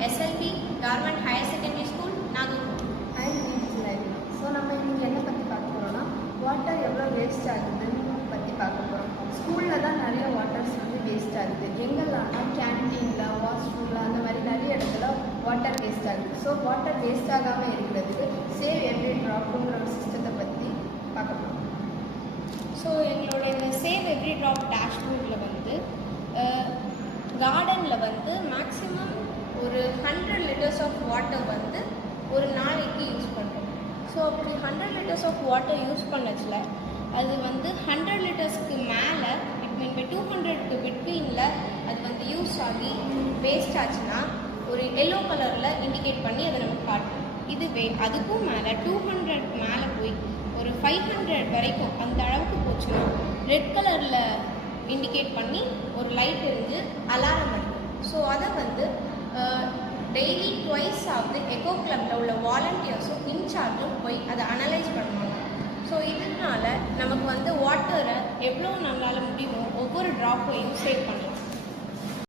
SLB Government Higher Secondary School, Nagapur. Hi, my name is Laila. So நம்ம இன்றைக்கி என்ன பற்றி பார்க்க போகிறோம்னா வாட்டர் எவ்வளோ வேஸ்ட் ஆகுதுன்னு பற்றி பார்க்க போகிறோம். ஸ்கூலில் தான் நிறைய வாட்டர்ஸ் வேஸ்ட் ஆகுது. எங்கெல்லாம்னா கேன்டீனில், வாஷ்ரூமில், அந்த மாதிரி நிறைய இடத்துல வாட்டர் வேஸ்ட் ஆகுது. ஸோ வாட்டர் வேஸ்ட் ஆகாமல் இருக்கிறதுக்கு சேவ் எவ்ரி ட்ராப்புங்கிற ஒரு சிஸ்டத்தை பற்றி பார்க்க போகிறோம். ஸோ எங்களோட இந்த சேவ் எவ்ரி ட்ராப் டேஷ்போர்டில் கார்டனில் மேக்ஸிமம் ஒரு 100 லிட்டர்ஸ் ஆஃப் வாட்டர் ஒரு நாளைக்கு யூஸ் பண்ணுறோம். ஸோ அப்படி 100 லிட்டர்ஸ் ஆஃப் வாட்டர் யூஸ் பண்ணச்சில் அது 100 லிட்டர்ஸ்க்கு மேலே பிட்வீன் 200 பிட்வீனில் அது யூஸ் ஆகி வேஸ்ட் ஆச்சுன்னா ஒரு எல்லோ கலரில் இண்டிகேட் பண்ணி அதை நமக்கு காட்டும். இதுவே அதுக்கும் மேலே 200 மேலே போய் ஒரு 500 வரைக்கும் அந்த அளவுக்கு போச்சுன்னா ரெட் கலரில் இண்டிகேட் பண்ணி ஒரு லைட் எரிஞ்சு அலாரம் அடிக்கும். ஸோ அதை டெய்லி ட்வைஸ் ஆகுது எக்கோ கிளப்பில் உள்ள வாலண்டியர்ஸும் இன்சார்ஜும் போய் அதை அனலைஸ் பண்ணுவாங்க. ஸோ இதனால் நமக்கு வாட்டரை எவ்வளோ நம்மளால் முடியுமோ ஒவ்வொரு ட்ராப்பையும் சேவ் பண்ணலாம்.